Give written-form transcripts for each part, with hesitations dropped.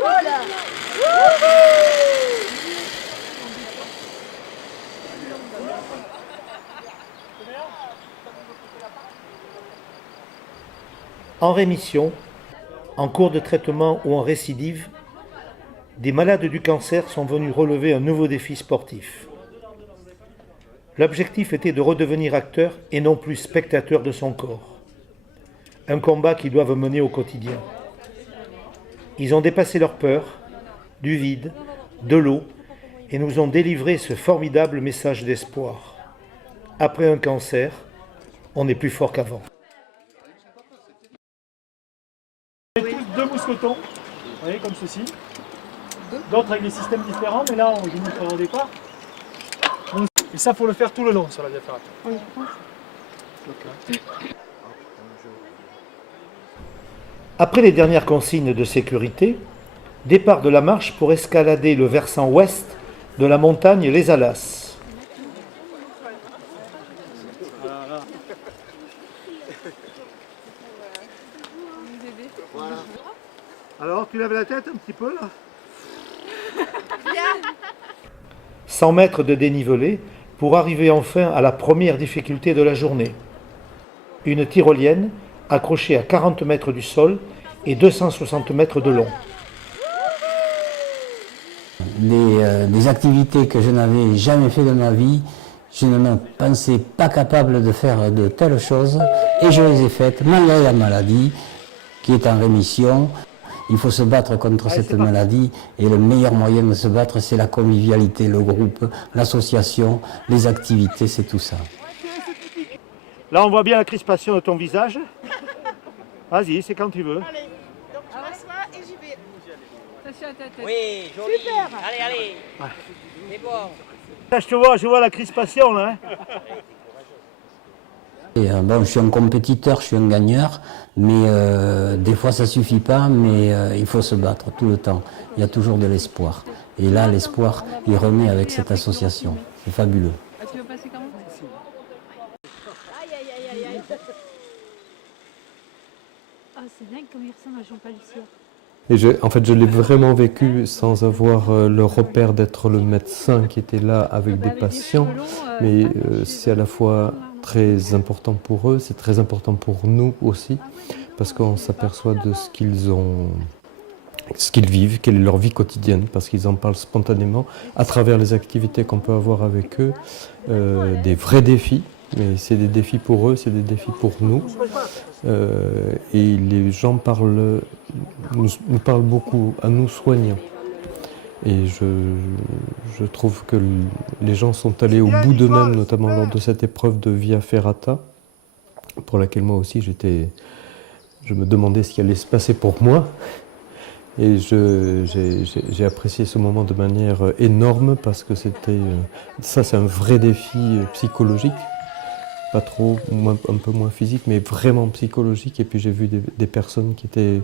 Voilà. En rémission, en cours de traitement ou en récidive, des malades du cancer sont venus relever un nouveau défi sportif. L'objectif était de redevenir acteur et non plus spectateur de son corps. Un combat qu'ils doivent mener au quotidien. Ils ont dépassé leur peur, du vide, de l'eau, et nous ont délivré ce formidable message d'espoir. Après un cancer, on est plus fort qu'avant. On est tous deux mousquetons, vous voyez, comme ceci. D'autres avec des systèmes différents, mais là, je vous montrerai au départ. Et ça, il faut le faire tout le long sur la diaphragme. Après les dernières consignes de sécurité, départ de la marche pour escalader le versant ouest de la montagne Les Alas. Alors, tu lèves la tête un petit peu là. 100 mètres de dénivelé pour arriver enfin à la première difficulté de la journée. Une tyrolienne accrochée à 40 mètres du sol et 260 mètres de long. Des activités que je n'avais jamais fait de ma vie, je ne me pensais pas capable de faire de telles choses et je les ai faites malgré la maladie qui est en rémission. Il faut se battre contre cette maladie et le meilleur moyen de se battre, c'est la convivialité, le groupe, l'association, les activités, c'est tout ça. Là, on voit bien la crispation de ton visage. Vas-y, c'est quand tu veux. Allez, donc je m'assois et j'y vais. Oui, joli. Super. Allez. C'est bon. Là, je vois la crispation là. Et, bon, je suis un compétiteur, je suis un gagneur, mais des fois ça suffit pas, mais il faut se battre tout le temps. Il y a toujours de l'espoir. Et là, l'espoir, il renaît avec cette association. C'est fabuleux. Tu veux passer comment? Aïe. Ah, c'est dingue comme il ressemble à Jean-Paul Lucier. Et je l'ai vraiment vécu sans avoir le repère d'être le médecin qui était là avec des patients, mais c'est à la fois très important pour eux, c'est très important pour nous aussi, parce qu'on s'aperçoit de ce qu'ils vivent, quelle est leur vie quotidienne, parce qu'ils en parlent spontanément à travers les activités qu'on peut avoir avec eux, des vrais défis, mais c'est des défis pour eux, c'est des défis pour nous. Et les gens nous parlent beaucoup à nous soignants. Et je trouve que les gens sont allés au bout d'eux-mêmes, notamment lors de cette épreuve de Via Ferrata, pour laquelle moi aussi je me demandais ce qui allait se passer pour moi. Et j'ai apprécié ce moment de manière énorme parce que c'est un vrai défi psychologique. Pas trop, un peu moins physique, mais vraiment psychologique. Et puis j'ai vu des personnes qui étaient,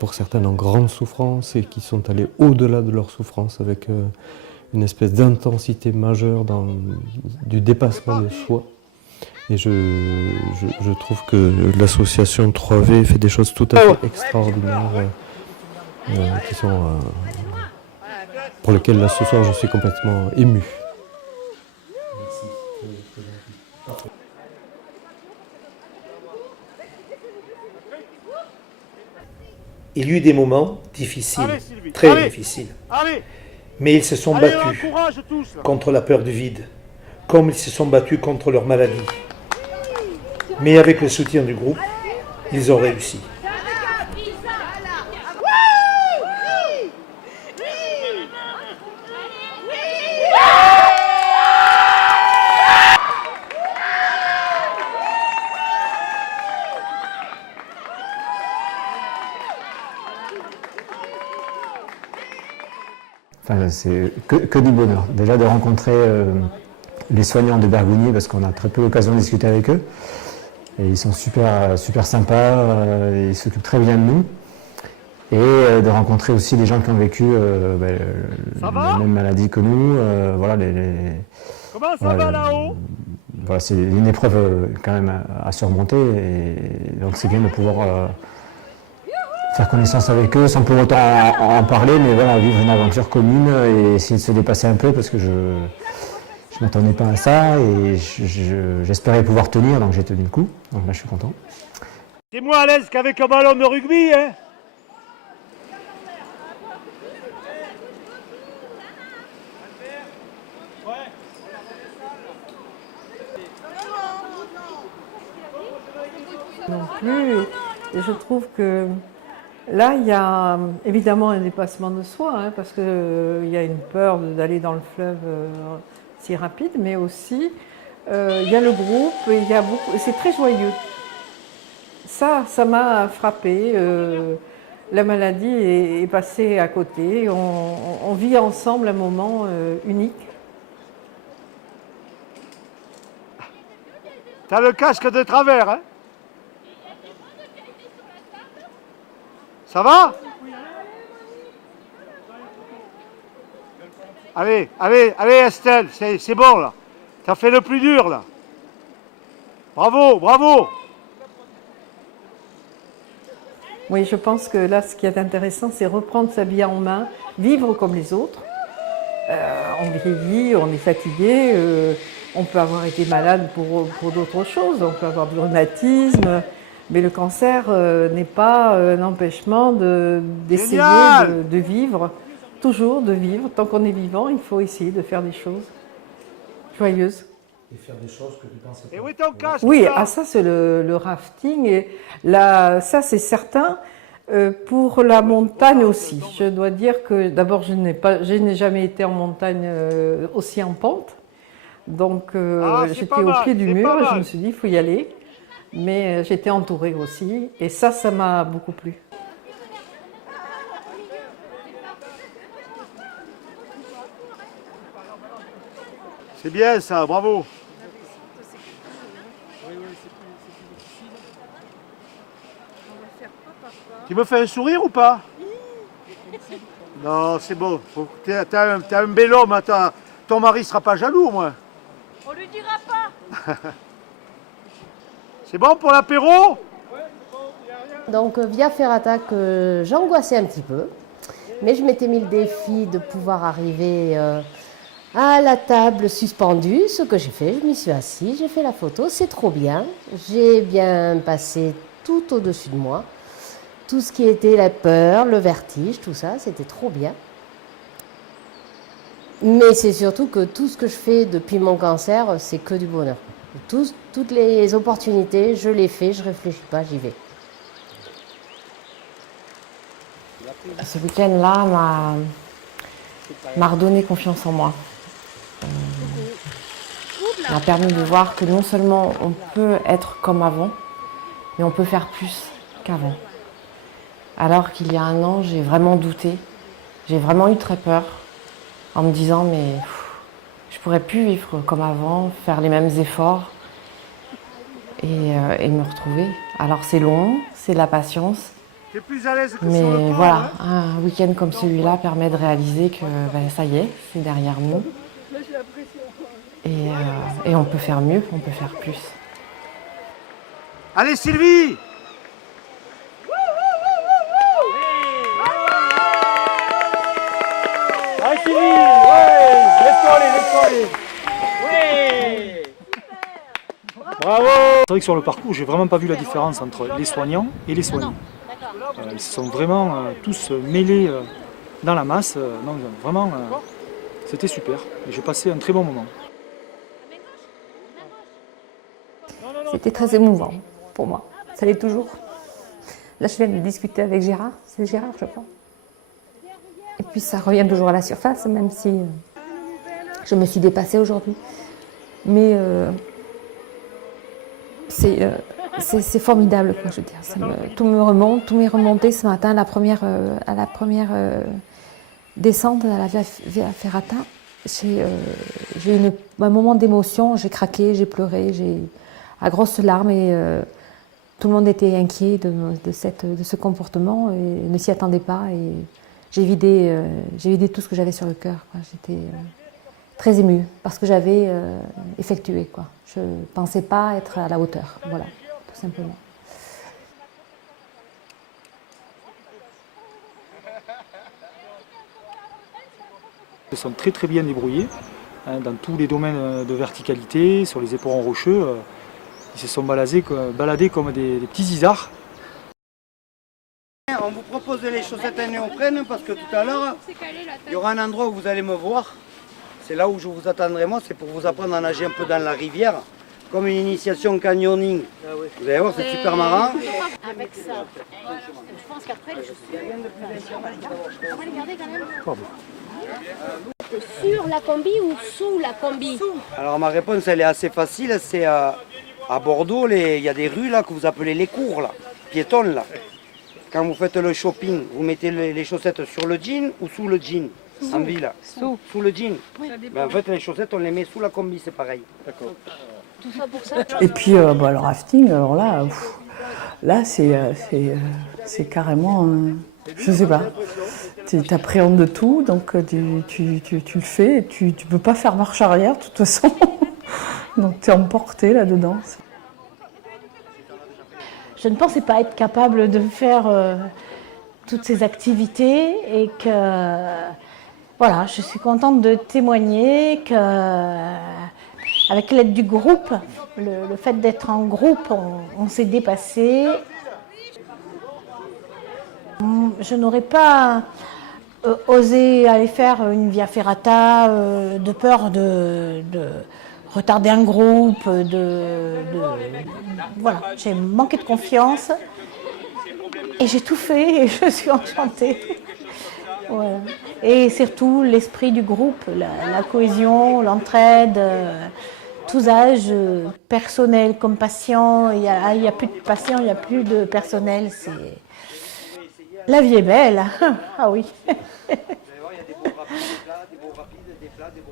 pour certaines, en grande souffrance et qui sont allées au-delà de leur souffrance avec une espèce d'intensité majeure du dépassement de soi. Et je trouve que l'association 3V fait des choses tout à fait extraordinaires pour lesquelles là ce soir je suis complètement ému. Il y eut des moments difficiles, très difficiles. Mais ils se sont battus contre la peur du vide, comme ils se sont battus contre leur maladie. Mais avec le soutien du groupe, ils ont réussi. Enfin, c'est que du bonheur. Déjà de rencontrer les soignants de Bergounier, parce qu'on a très peu l'occasion de discuter avec eux. Et ils sont super sympas, ils s'occupent très bien de nous. Et de rencontrer aussi des gens qui ont vécu la même maladie que nous. Comment ça va là-haut? Voilà, c'est une épreuve quand même à surmonter. Et donc c'est bien de pouvoir faire connaissance avec eux sans pour autant en parler, mais voilà, vivre une aventure commune et essayer de se dépasser un peu parce que je ne m'attendais pas à ça et j'espérais pouvoir tenir, donc j'ai tenu le coup, donc là je suis content. T'es moins à l'aise qu'avec un ballon de rugby, hein? Non plus. Et je trouve que là, il y a évidemment un dépassement de soi, hein, parce qu'il y a une peur d'aller dans le fleuve si rapide, mais aussi il y a le groupe, il y a beaucoup, c'est très joyeux. Ça m'a frappé. La maladie est passée à côté. On vit ensemble un moment unique. T'as le casque de travers, hein? Ça va? Allez, allez, allez Estelle, c'est bon là. T'as fait le plus dur là. Bravo, bravo. Oui, je pense que là, ce qui est intéressant, c'est reprendre sa vie en main, vivre comme les autres. On vieillit, on est fatigué, on peut avoir été malade pour d'autres choses, on peut avoir du rhumatisme, mais le cancer n'est pas un empêchement d'essayer de vivre, toujours de vivre. Tant qu'on est vivant, il faut essayer de faire des choses joyeuses. Et faire des choses que tu pensais pas. Et où est ton casque? Oui, ça c'est le rafting, et là, ça c'est certain. Pour la montagne aussi, je dois dire que d'abord je n'ai jamais été en montagne aussi en pente, donc j'étais au pied du mur et je me suis dit il faut y aller, mais j'étais entourée aussi et ça m'a beaucoup plu. C'est bien ça, bravo. Tu me fais un sourire ou pas? Non, c'est bon. T'es un bel homme, hein, ton mari sera pas jaloux, moi. On lui dira pas. C'est bon pour l'apéro? Donc via Ferrata, j'angoissais un petit peu, mais je m'étais mis le défi de pouvoir arriver à la table suspendue, ce que j'ai fait, je m'y suis assise, j'ai fait la photo, c'est trop bien, j'ai bien passé tout au-dessus de moi. Tout ce qui était la peur, le vertige, tout ça, c'était trop bien. Mais c'est surtout que tout ce que je fais depuis mon cancer, c'est que du bonheur. Toutes les opportunités, je les fais, je ne réfléchis pas, j'y vais. Ce week-end-là m'a redonné confiance en moi. M'a permis de voir que non seulement on peut être comme avant, mais on peut faire plus qu'avant. Alors qu'il y a un an, j'ai vraiment douté, j'ai vraiment eu très peur en me disant mais je pourrais plus vivre comme avant, faire les mêmes efforts et me retrouver. Alors c'est long, c'est de la patience, mais voilà, un week-end comme celui-là permet de réaliser que ça y est, c'est derrière nous et on peut faire mieux, on peut faire plus. Allez Sylvie! Allez Sylvie! Ouais! Laisse-toi aller, laisse-toi aller! Ouais! Bravo! C'est vrai que sur le parcours, j'ai vraiment pas vu la différence entre les soignants et les soignants. Ils se sont vraiment tous mêlés dans la masse. Non, vraiment, c'était super. Et j'ai passé un très bon moment. C'était très émouvant pour moi. Ça l'est toujours. Là, je viens de discuter avec Gérard. C'est Gérard, je crois. Et puis, ça revient toujours à la surface, même si je me suis dépassée aujourd'hui. Mais c'est formidable, quoi, je veux dire. Tout m'est remonté ce matin à la première descente à la Via Ferrata. J'ai eu un moment d'émotion, j'ai craqué, j'ai pleuré, à grosses larmes et tout le monde était inquiet de ce comportement et ne s'y attendait pas. Et j'ai vidé tout ce que j'avais sur le cœur. J'étais très émue parce que j'avais effectué, quoi. Je ne pensais pas être à la hauteur, voilà, tout simplement. Ils sont très très bien débrouillés dans tous les domaines de verticalité, sur les éperons rocheux. Ils se sont baladés comme des petits isards. On vous propose les chaussettes en néoprène parce que tout à l'heure, il y aura un endroit où vous allez me voir. C'est là où je vous attendrai moi, c'est pour vous apprendre à nager un peu dans la rivière, comme une initiation canyoning. Vous allez voir, c'est super marrant. Avec ça, je pense qu'après les chaussures, on va les garder quand même. Sur la combi ou sous la combi? Alors ma réponse elle est assez facile, c'est à Bordeaux, il y a des rues là que vous appelez les cours, là, piétonnes là. Quand vous faites le shopping, vous mettez les chaussettes sur le jean ou sous le jean en ville? Sous le jean. Ben, en fait les chaussettes on les met sous la combi, c'est pareil. D'accord. Tout ça pour ça. Et puis le rafting, alors là c'est carrément, je sais pas, tu appréhendes de tout, donc tu le fais, et tu peux pas faire marche arrière de toute façon, donc tu es emporté là-dedans. Je ne pensais pas être capable de faire toutes ces activités et que voilà, je suis contente de témoigner que avec l'aide du groupe, le fait d'être en groupe, on s'est dépassé. Je n'aurais pas osé aller faire une via ferrata de peur de retarder un groupe, voilà, j'ai manqué de confiance et j'ai tout fait et je suis enchantée. Ouais. Et surtout l'esprit du groupe, la cohésion, l'entraide, tous âges, personnel comme patient, il n'y a plus de patients, il n'y a plus de personnel, la vie est belle, ah oui.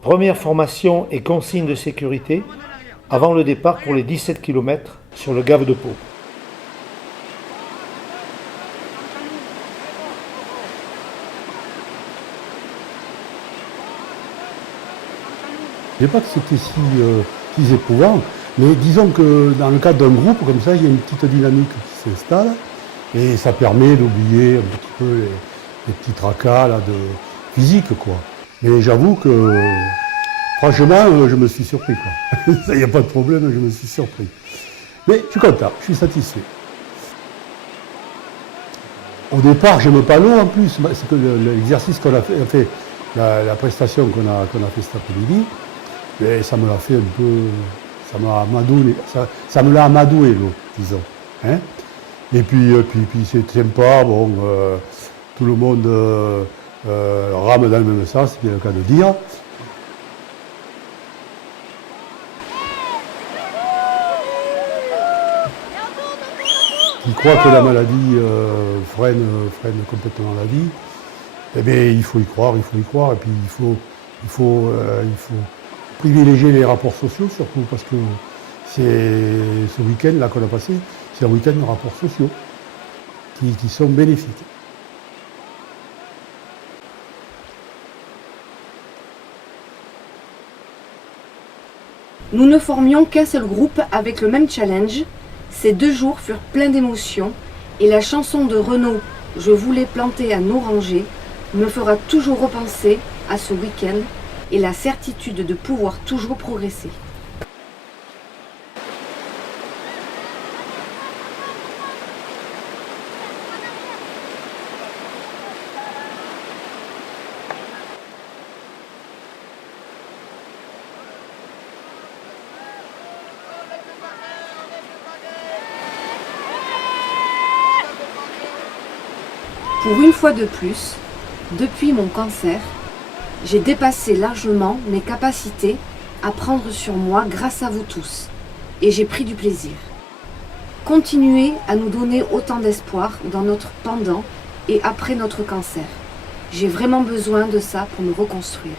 Première formation et consignes de sécurité avant le départ pour les 17 km sur le Gave de Pau. Je ne dis pas que c'était si éprouvant, mais disons que dans le cadre d'un groupe comme ça, il y a une petite dynamique qui s'installe et ça permet d'oublier un petit peu les petits tracas là, physiques, quoi. Mais j'avoue que, franchement, je me suis surpris, quoi. Ça, il n'y a pas de problème, je me suis surpris. Mais je suis content, je suis satisfait. Au départ, je n'aimais pas l'eau en plus. C'est que l'exercice qu'on a fait, la prestation qu'on a fait cet après-midi, mais ça me l'a fait un peu, ça me l'a amadoué l'eau, disons. Hein, et puis c'est sympa, bon, tout le monde rame dans le même sens, c'est bien le cas de dire. Qui croit que la maladie freine complètement la vie, eh bien il faut y croire, et puis il faut privilégier les rapports sociaux surtout, parce que c'est ce week-end là qu'on a passé, c'est un week-end de rapports sociaux qui sont bénéfiques. Nous ne formions qu'un seul groupe avec le même challenge. Ces 2 jours furent pleins d'émotions et la chanson de Renaud « Je voulais planter un oranger » me fera toujours repenser à ce week-end et la certitude de pouvoir toujours progresser. Pour une fois de plus, depuis mon cancer, j'ai dépassé largement mes capacités à prendre sur moi grâce à vous tous, et j'ai pris du plaisir. Continuez à nous donner autant d'espoir dans notre pendant et après notre cancer. J'ai vraiment besoin de ça pour me reconstruire.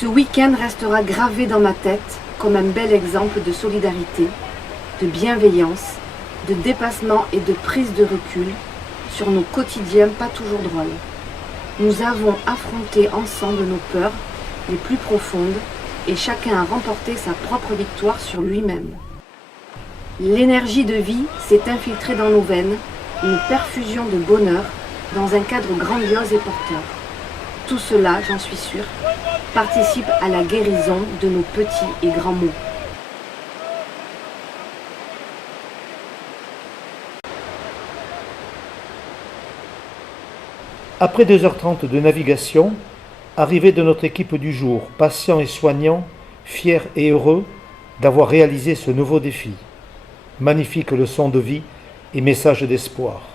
Ce week-end restera gravé dans ma tête comme un bel exemple de solidarité, de bienveillance, de dépassement et de prise de recul sur nos quotidiens pas toujours drôles. Nous avons affronté ensemble nos peurs les plus profondes et chacun a remporté sa propre victoire sur lui-même. L'énergie de vie s'est infiltrée dans nos veines, une perfusion de bonheur dans un cadre grandiose et porteur. Tout cela, j'en suis sûre, participe à la guérison de nos petits et grands maux. Après 2h30 de navigation, arrivée de notre équipe du jour, patients et soignants, fiers et heureux d'avoir réalisé ce nouveau défi. Magnifique leçon de vie et message d'espoir.